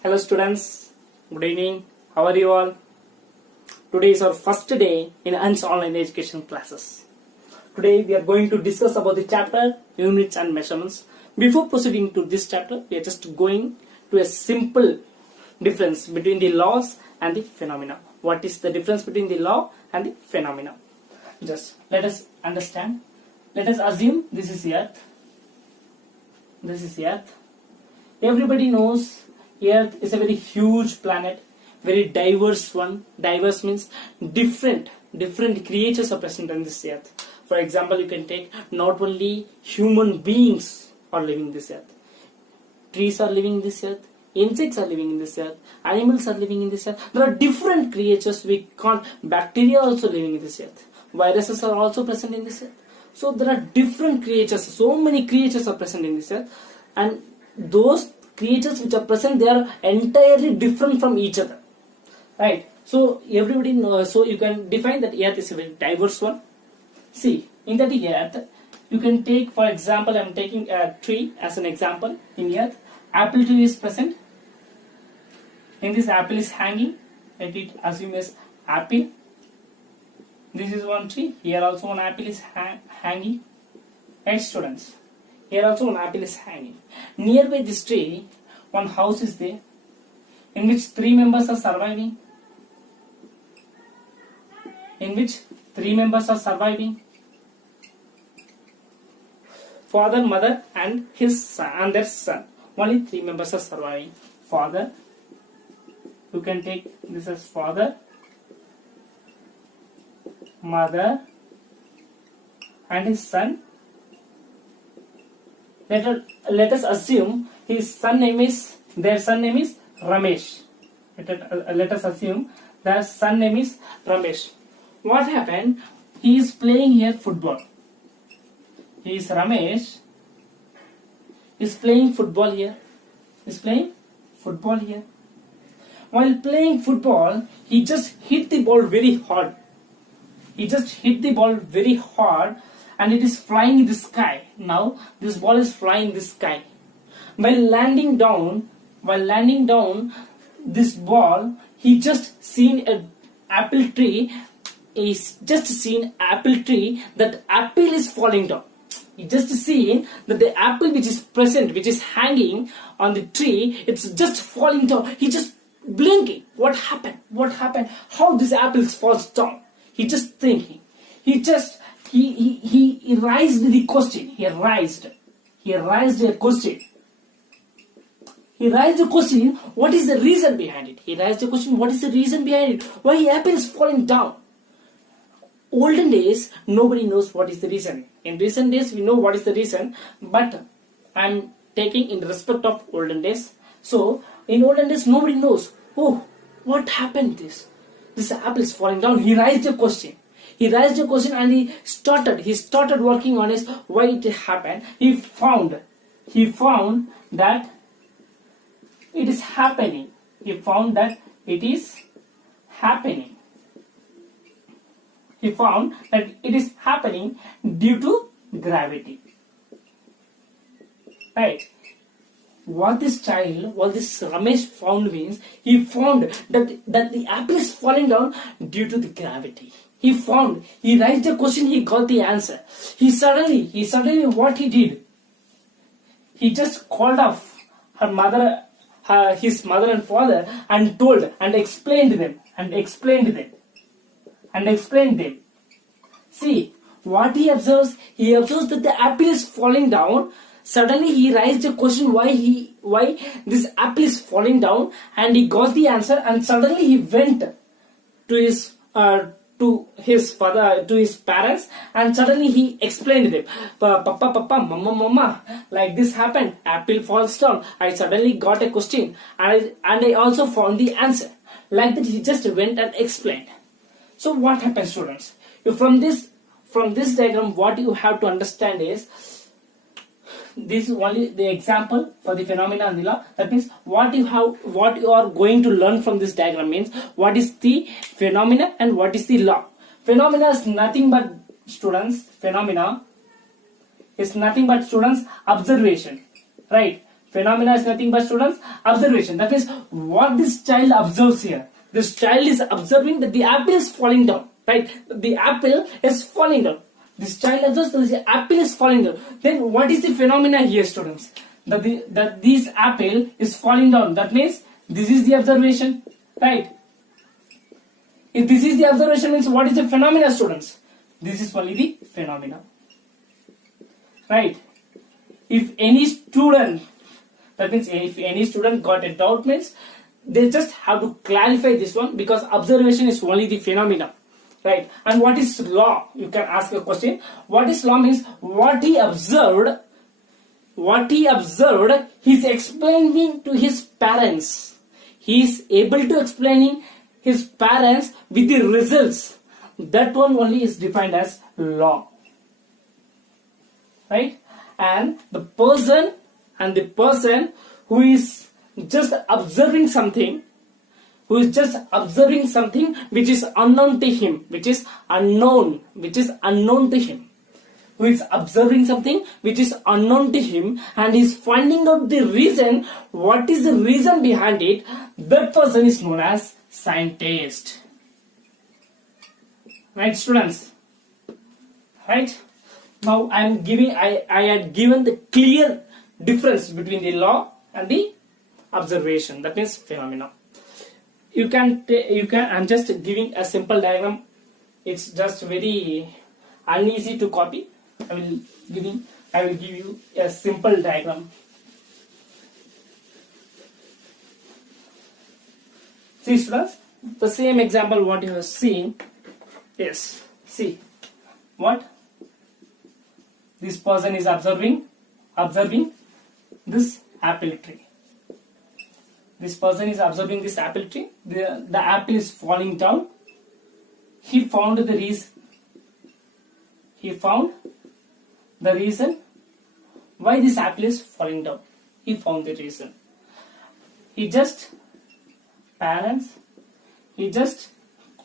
Hello students, good evening. How are you all? Today is our first day in ANS online education classes. Today we are going to discuss about the chapter units and measurements. Before proceeding to this chapter, we are just going to a simple difference between the laws and the phenomena. What is the difference between the law and the phenomena? Just let us understand. Let us assume this is Earth. This is Earth. Everybody knows Earth is a very huge planet, very diverse one. Diverse means different creatures are present on this Earth. For example, you can take not only human beings are living in this Earth. Trees are living in this Earth. Insects are living in this Earth. Animals are living in this Earth. There are different creatures we can't. Bacteria are also living in this Earth. Viruses are also present in this Earth. So there are different creatures. So many creatures are present in this Earth, and those creatures which are present, they are entirely different from each other, right? So everybody knows, so you can define that Earth is a very diverse one. See, in that Earth, you can take, for example, I am taking a tree as an example. In Earth, apple tree is present. In this, apple is hanging. Let it assume as apple. This is one tree. Here also one apple is hanging. Right, students? Here also one apple is hanging. Nearby this tree, one house is there, in which three members are surviving. In which three members are surviving. Father, mother, and his son, and their son. Only three members are surviving. Father. You can take this as father, mother, and his son. Let us assume their son name is Ramesh. Let us assume their son name is Ramesh. What happened? He is playing here football. Ramesh is playing football here. While playing football, he just hit the ball very hard. And it is flying in the sky. Now this ball is flying in the sky. While landing down, this ball, he just seen an apple tree. That apple is falling down. He just seen that the apple which is present, which is hanging on the tree, it's just falling down. He just blinking. What happened? How this apple falls down? He just thinking. He raised the question. He raised a question. What is the reason behind it? Why apple is falling down? Olden days, nobody knows what is the reason. In recent days, we know what is the reason, but I am taking in respect of olden days. So, in olden days, nobody knows. Oh, what happened this? This apple is falling down. He raised a question. And he started working on his why it happened. He found that it is happening. He found that it is happening due to gravity. Right? What this Ramesh found means, he found that the apple is falling down due to the gravity. He raised a question, he got the answer. He suddenly what he did? He just called off his mother and father and told and explained them. See, what he observes? He observes that the apple is falling down. Suddenly he raised a question why this apple is falling down, and he got the answer, and suddenly he went to his father, to his parents, and suddenly he explained them. Papa, mama, like this happened. Apple falls down. I suddenly got a question, and I also found the answer. Like that, he just went and explained. So what happens, students? From this diagram, what you have to understand is, this is only the example for the phenomena and the law. That means what you are going to learn from this diagram means what is the phenomena and what is the law. Phenomena is nothing but, students, observation, right? Phenomena is nothing but, students, observation. That means what this child observes here. This child is observing that the apple is falling down, right? The apple is falling down. This child observes that the apple is falling down. Then what is the phenomena here, students? That this apple is falling down. That means this is the observation, right? If this is the observation, means what is the phenomena, students? This is only the phenomena, right? If any student, that means if any student got a doubt, means they just have to clarify this one, because observation is only the phenomena, right? And what is law? You can ask a question. What is law means what he observed, he's explaining to his parents. He is able to explaining his parents with the results. That one only is defined as law, right? And the person who is just observing something, which is unknown to him, who is observing something which is unknown to him, and is finding out the reason, what is the reason behind it, that person is known as scientist. Right, students? Right? Now I had given the clear difference between the law and the observation, that means phenomena. I'm just giving a simple diagram. It's just very uneasy to copy. I will give you a simple diagram. See, students, the same example what you have seen is, see what this person is observing this apple tree. This person is observing this apple tree. The apple is falling down. He found the reason why this apple is falling down. He found the reason. He just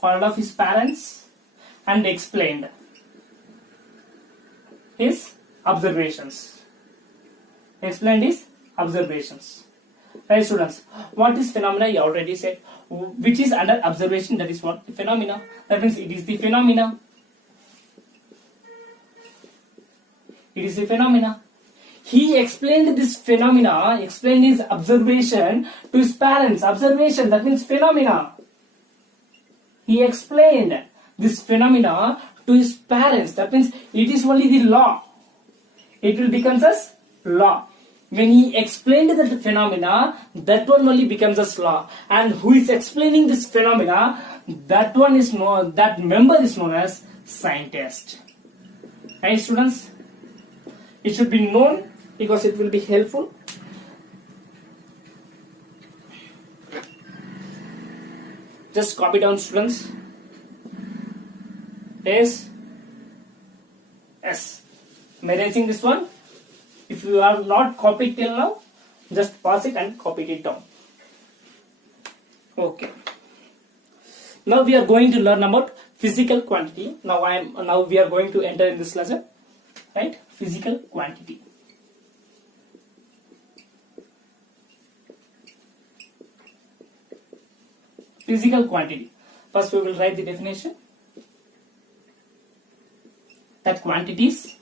called off his parents and explained his observations. Right, students? What is phenomena? You already said. Which is under observation, that is what? Phenomena. That means it is the phenomena. He explained this phenomena, explained his observation to his parents. Observation, that means phenomena. He explained this phenomena to his parents. That means it is only the law. It will become as law. When he explained the phenomena, that one only becomes as law. And who is explaining this phenomena, that member is known as scientist. Right, students? It should be known because it will be helpful. Just copy down, students. Yes. Am I raising this one? If you are not copied till now, just pause it and copy it down. Okay. Now we are going to learn about physical quantity. Now we are going to enter in this lesson, right? Physical quantity. Physical quantity. First we will write the definition. That quantities,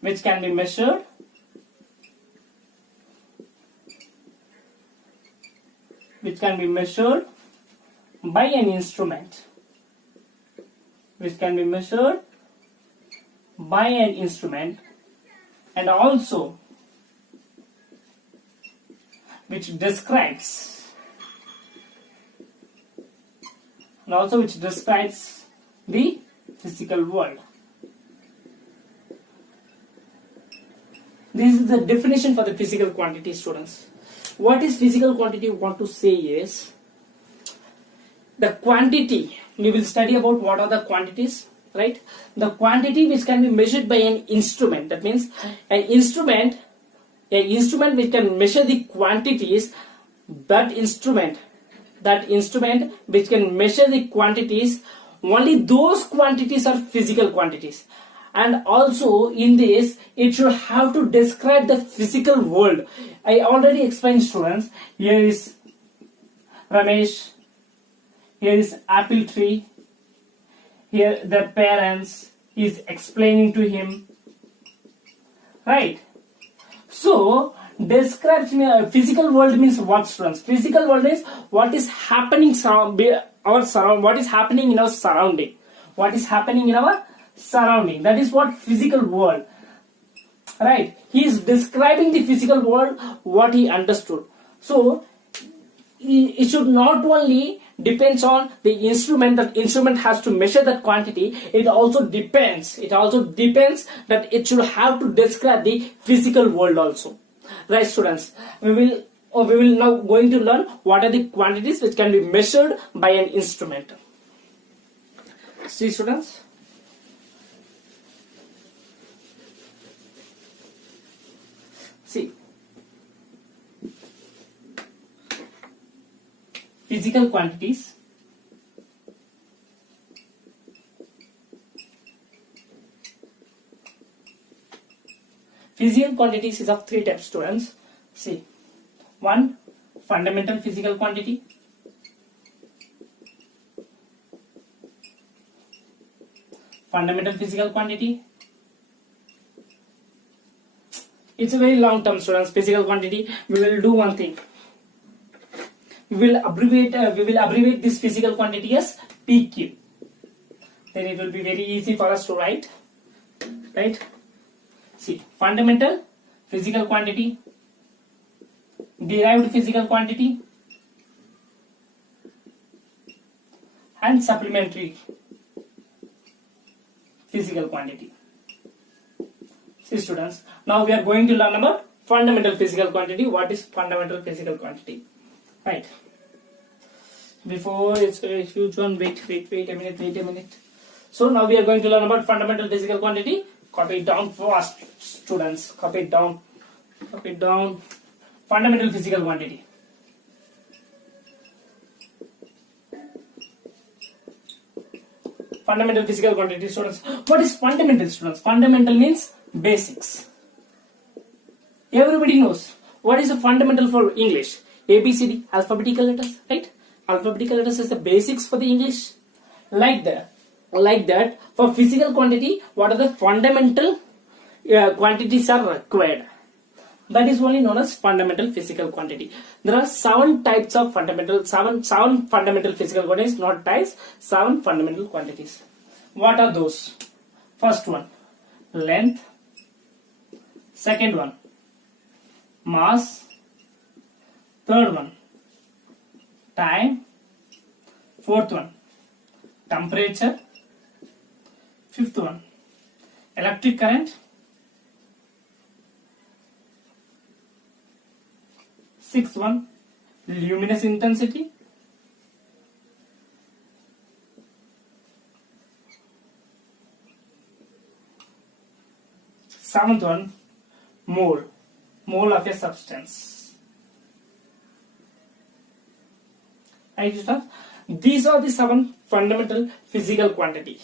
which can be measured by an instrument, and also which describes the physical world. This is the definition for the physical quantity, students. What is physical quantity? Want to say is the quantity. We will study about what are the quantities, right? The quantity which can be measured by an instrument. That means an instrument which can measure the quantities. That instrument which can measure the quantities, only those quantities are physical quantities. and also in this it should have to describe the physical world. I already explained, students. Here is Ramesh, here is apple tree, here the parents is explaining to him, right? So describes me physical world means what, students? Physical world is what is happening what is happening in our surrounding. What is happening in our surrounding, that is what physical world, right? He is describing the physical world, what he understood. So it should not only depends on the instrument, that instrument has to measure that quantity. It also depends that it should have to describe the physical world also, right, students? We will now going to learn what are the quantities which can be measured by an instrument. See, students, see, physical quantities. Physical quantities is of three types, students. See, one, fundamental physical quantity. Fundamental physical quantity. It's a very long term, students. Physical quantity. We will do one thing. We will abbreviate this physical quantity as PQ. Then it will be very easy for us to write. Right? See, fundamental physical quantity, derived physical quantity, and supplementary physical quantity. See, students, now we are going to learn about fundamental physical quantity. What is fundamental physical quantity? Right. Before it's a huge one, wait a minute. So now we are going to learn about fundamental physical quantity. Copy it down fast, students. Copy it down. Fundamental physical quantity. Fundamental physical quantity, students. What is fundamental, students? Fundamental means basics. Everybody knows what is a fundamental for English. ABCD, alphabetical letters, right? Alphabetical letters is the basics for the English. Like that, for physical quantity, what are the fundamental quantities are required? That is only known as fundamental physical quantity. There are seven fundamental physical quantities, not types, 7 fundamental quantities. What are those? First one, length. Second one, mass. Third one, time. Fourth one, temperature. Fifth one, electric current. Sixth one, luminous intensity. Seventh one, mole of a substance. Right, these are the 7 fundamental physical quantity.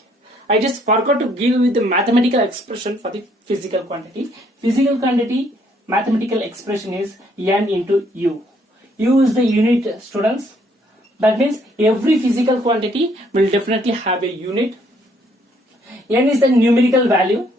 I just forgot to give you the mathematical expression for the physical quantity. Physical quantity mathematical expression is N into U. U is the unit, students. That means every physical quantity will definitely have a unit. N is the numerical value.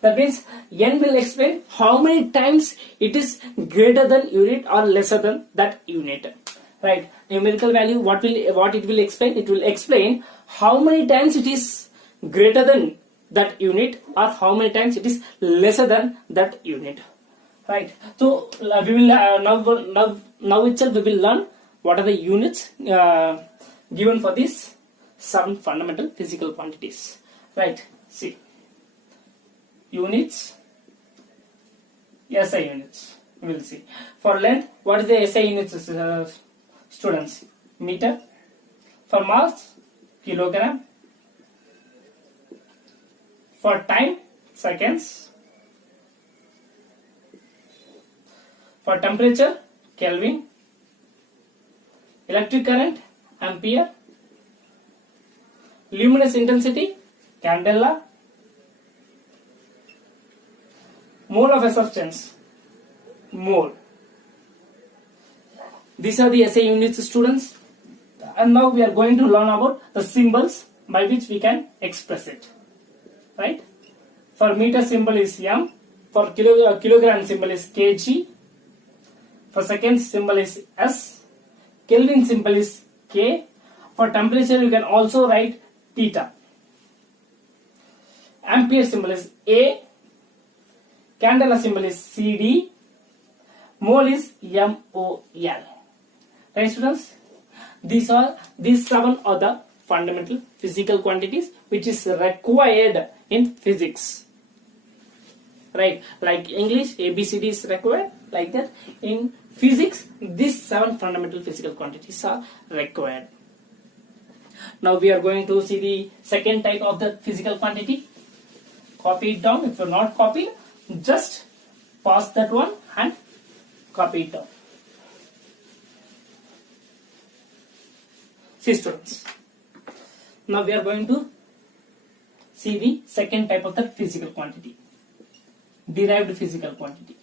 That means N will explain how many times it is greater than unit or lesser than that unit. Right? Numerical value, what it will explain? It will explain how many times it is greater than that unit or how many times it is lesser than that unit. Right? So we will now itself we will learn what are the units given for these 7 fundamental physical quantities. Right? See, units, SI units. We will see. For length, what is the SI units, students? Meter. For mass, kilogram. For time, seconds. For temperature, Kelvin. Electric current, ampere. luminous intensity, candela. Mole of a substance, mole. These are the SI units, students. And now we are going to learn about the symbols by which we can express it. Right? For meter symbol is M. For kilogram symbol is kg. For seconds symbol is S. Kelvin symbol is K. For temperature you can also write theta. Ampere symbol is A. Candela symbol is CD. Mole is MOL. Right, students? These 7 are the fundamental physical quantities which is required in physics. Right? Like English, ABCD is required. Like that. In physics, these 7 fundamental physical quantities are required. Now we are going to see the second type of the physical quantity. Copy it down. If you are not copied, just pause that one and copy it down. See, students. Now we are going to see the second type of the physical quantity. Derived physical quantity.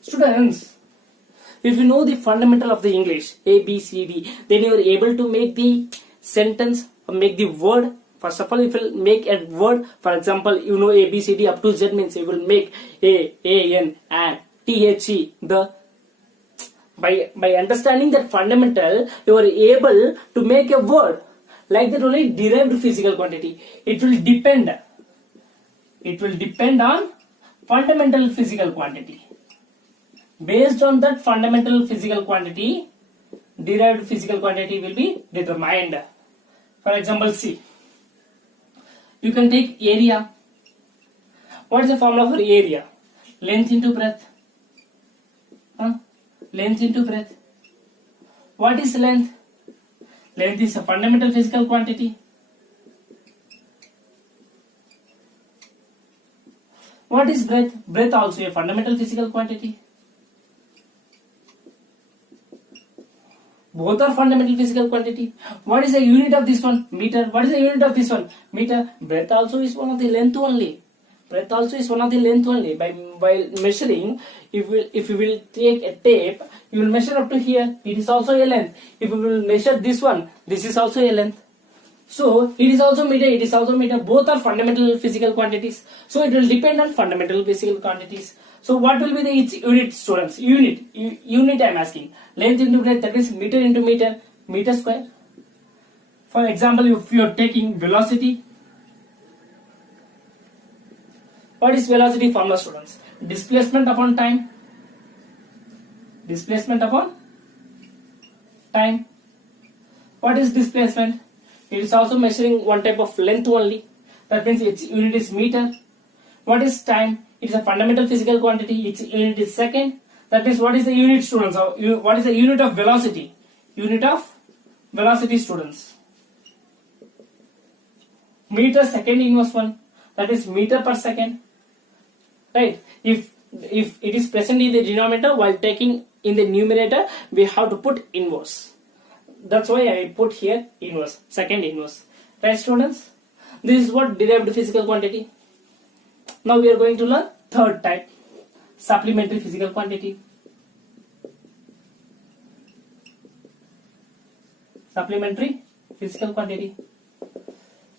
Students, if you know the fundamental of the English, A, B, C, D, then you are able to make the sentence or make the word. First of all, if you make a word, for example, you know A, B, C, D up to Z means you will make A, N, and T, H, E. By understanding that fundamental, you are able to make a word. Like that only derived physical quantity. It will depend on fundamental physical quantity. Based on that fundamental physical quantity, derived physical quantity will be determined. For example, see. You can take area. What is the formula for area? Length into breadth. Length into breadth. What is length? Length is a fundamental physical quantity. What is breadth? Breadth also a fundamental physical quantity. Both are fundamental physical quantity. What is the unit of this one? Meter. What is the unit of this one? Meter. Breadth also is one of the length only. Breadth also is one of the length only. By measuring, if you will take a tape, you will measure up to here. It is also a length. If you will measure this one, this is also a length. So it is also meter. It is also meter. Both are fundamental physical quantities. So it will depend on fundamental physical quantities. So what will be the its unit, students? Unit I am asking. Length into breadth, that is meter into meter, meter square. For example, if you are taking velocity, what is velocity formula, students? Displacement upon time. Displacement upon time. What is displacement? It is also measuring one type of length only. That means its unit is meter. What is time? It is a fundamental physical quantity. Its unit is second. That means what is the unit, students? What is the unit of velocity? Unit of velocity, students. Meter second inverse 1. That is meter per second. Right? If it is present in the denominator, while taking in the numerator, we have to put inverse. That's why I put here inverse, second inverse. Right, students? This is what derived physical quantity. Now we are going to learn third type, supplementary physical quantity. Supplementary physical quantity.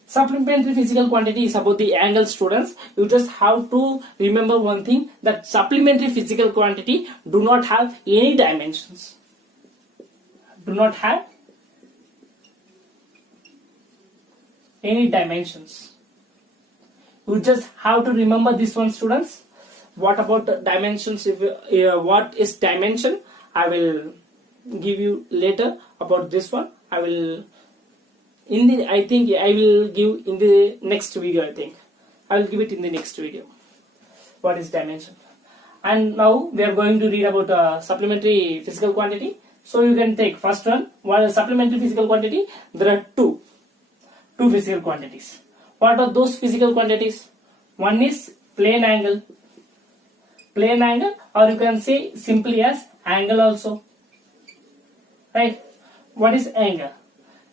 Supplementary physical quantity is about the angle, students. You just have to remember one thing, that supplementary physical quantity do not have any dimensions. Do not have any dimensions. You just have to remember this one, students. What about the dimensions? What is dimension? I will give you later about this one. I will give in the next video. I will give it in the next video. What is dimension? And now we are going to read about supplementary physical quantity. So you can take first one. What is supplementary physical quantity? There are two physical quantities. What are those physical quantities? One is plane angle. Plane angle, or you can say simply as angle also. Right? What is angle?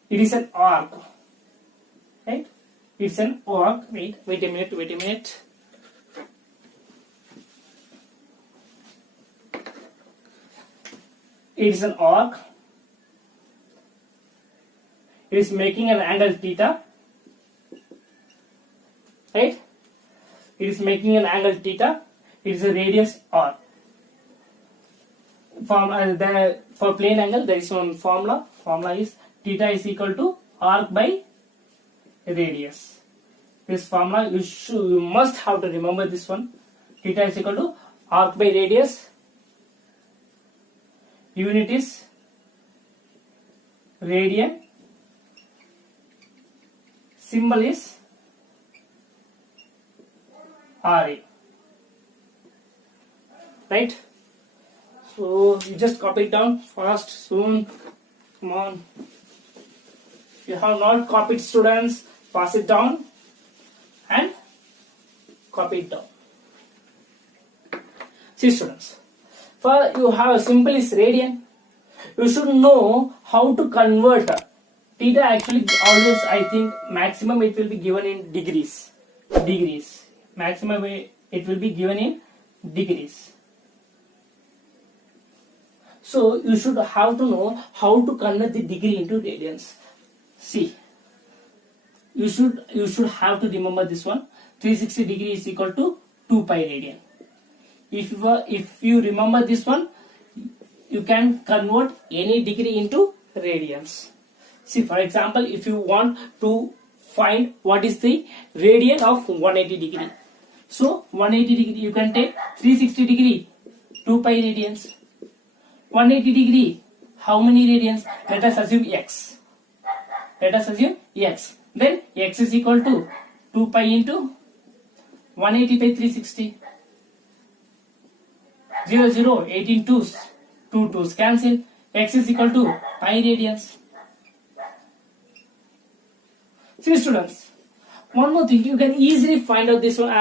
It is an arc. Right? It's an arc. Wait a minute. It is an arc. It is making an angle theta. Right? It is making an angle theta. It is a radius r. For plane angle, there is one formula. Formula is theta is equal to arc by radius. This formula you must have to remember this one. Theta is equal to arc by radius. Unit is radian. Symbol is RA. Right? So you just copy it down fast, soon. Come on. If you have not copied, students, pass it down and copy it down. See, students, for you have a symbol is radian. You should know how to convert theta. Actually, always I think maximum it will be given in degrees. Maximum it will be given in degrees. So you should have to know how to convert the degree into radians. See, you should have to remember this one. 360 degree is equal to 2 pi radian. If you remember this one, you can convert any degree into radians. See, for example, if you want to find what is the radian of 180 degree, so 180 degree you can take 360 degree 2 pi radians. 180 degree, how many radians? Let us assume x. Then x is equal to 2 pi into 180 by 360. 18 twos. 2 twos cancel. X is equal to pi radians. See, students, one more thing, you can easily find out this one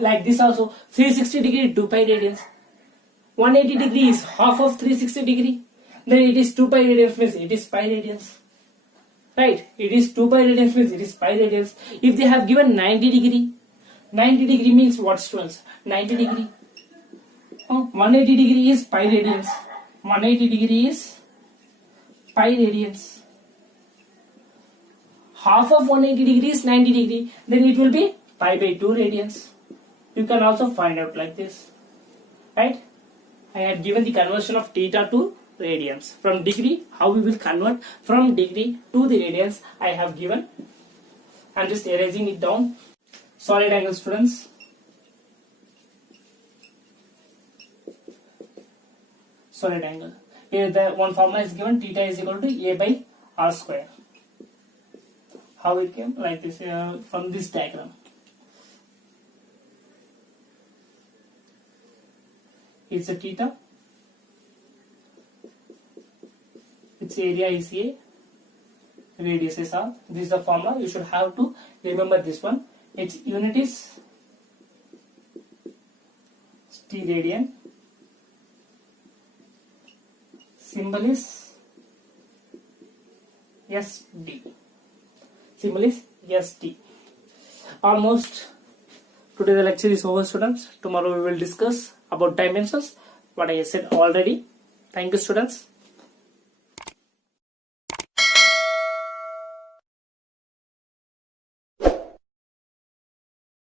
like this also. 360 degree 2 pi radians. 180 degree is half of 360 degree. Then it is 2 pi radians means it is pi radians. Right? It is 2 pi radians means it is pi radians. If they have given 90 degree means what, students? 90 degree. 180 degree is pi radians. 180 degree is pi radians. Half of 180 degree is 90 degree. Then it will be pi by 2 radians. You can also find out like this. Right? I had given the conversion of theta to radians. From degree, how we will convert from degree to the radians, I have given. I am just erasing it down. Solid angle, students. Solid angle. Here the one formula is given, theta is equal to a by r square. How it came? Like this, from this diagram. It's a theta. Its area is A. Radius is R. This is the formula. You should have to remember this one. Its unit is T radian. Symbol is SD. Symbol is SD. Almost today the lecture is over, students. Tomorrow we will discuss about dimensions, what I said already. Thank you, students.